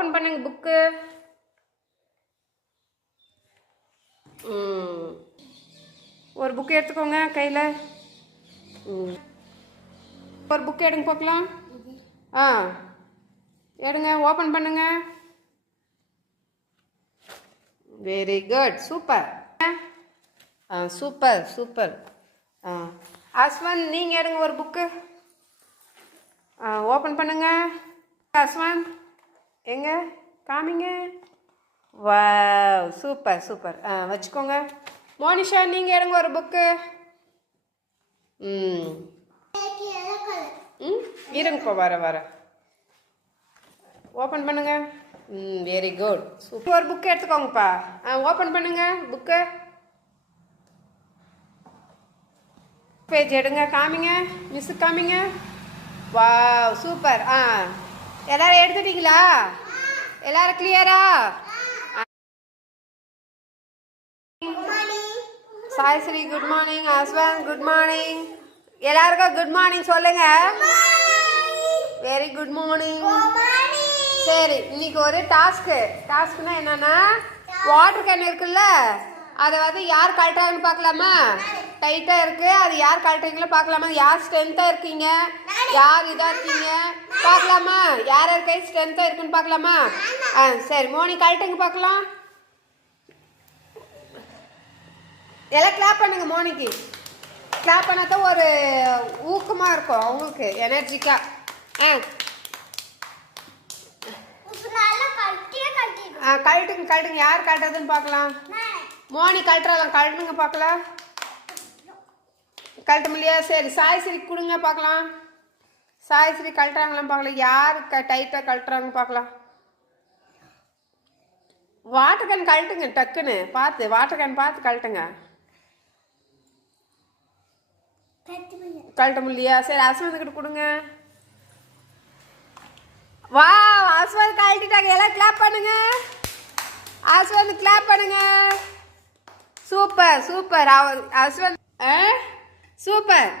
Open பண்ணுங்க book ஒரு book எடுத்துக்கோங்க கையில். ஒரு புக்கு எடுங்க பார்க்கலாம். ஆ. எடுங்க ஓப்பன் பண்ணுங்க. வெரி குட் சூப்பர் ஆ சூப்பர் சூப்பர் ஆ. அஸ்வந்த் நீங்கள் எடுங்க ஒரு புக்கு ஆ ஓப்பன் பண்ணுங்க. அஸ்வந்த் எங்க? காமிங்க. வா சூப்பர் சூப்பர் ஆ வச்சுக்கோங்க. மோனிஷா நீங்கள் எடுங்க ஒரு புக்கு ம். ம் இருங்கப்பா வர வர. ஓப்பன் பண்ணுங்க. ம் வெரி குட் சூப்பர் ஒரு புக்கு எடுத்துக்கோங்கப்பா. ஆ ஓப்பன் பண்ணுங்க புக்கு பேஜ் எடுங்க காமிங்க. மிஸ் காமிங்க. வா சூப்பர் ஆ. எல்லாரும் எடுத்துட்டீங்களா? எல்லாரும் கிளியரா Saishree good morning Ashwin good morning எல்லாருக்கும் குட் மார்னிங் சொல்லுங்க. வெரி குட் மார்னிங் சரி இன்னைக்கு ஒரு டாஸ்க்கு டாஸ்க்னா என்னன்னா வாட்டர் கேன் இருக்குல்ல? அதை வந்து யார் கழட்டாங்கன்னு பார்க்கலாமா? டைட்டாக இருக்கு. அது யார் கழட்டுறீங்களோ பார்க்கலாமா? யார் ஸ்ட்ரென்த்தாக இருக்கீங்க? யார் இதாக இருக்கீங்க? பார்க்கலாமா? யார் யார் கை ஸ்ட்ரென்த்தாக இருக்குன்னு பார்க்கலாமா? ஆ சரி. மோனி கழட்டுங்க பார்க்கலாம். எல்லாம் கிளாப் பண்ணுங்க மோனிக்கு. கிளாப் பண்ணா தான் ஒரு ஊக்கமாக இருக்கும். அவங்களுக்கு எனர்ஜிக்காக ஆ. ஆ கழட்டுங்க கழட்டுங்க. யார் கழட்டுறதுன்னு பார்க்கலாம்? மோனி கழட்டுறாலாம் கழட்டுங்க பார்க்கலாம். கழட்ட முடியா சரி சாய்ஸ்ரீ கொடுங்க பார்க்கலாம். சாய்ஸ்ரீ கழட்டுறாங்களான்னு பார்க்கலாம். யார் க டைட்டாக கழட்டுறாங்க பார்க்கலாம். வாட்டர் கேன் கழட்டுங்க டக்குன்னு. பார்த்து வாட்டர் கேன் பார்த்து கழட்டுங்க. கழட்ட முடியலையா? சரி அஸ்வந்த் கிட்ட கொடுங்க. வா அஸ்வந்த் கழட்டிட்டாங்க. எல்லாம் கிளாப் பண்ணுங்க. அஸ்வந்த் கிளாப் பண்ணுங்க. Super super. அவர் அஸ்வந்த் ஆ? சூப்பர்.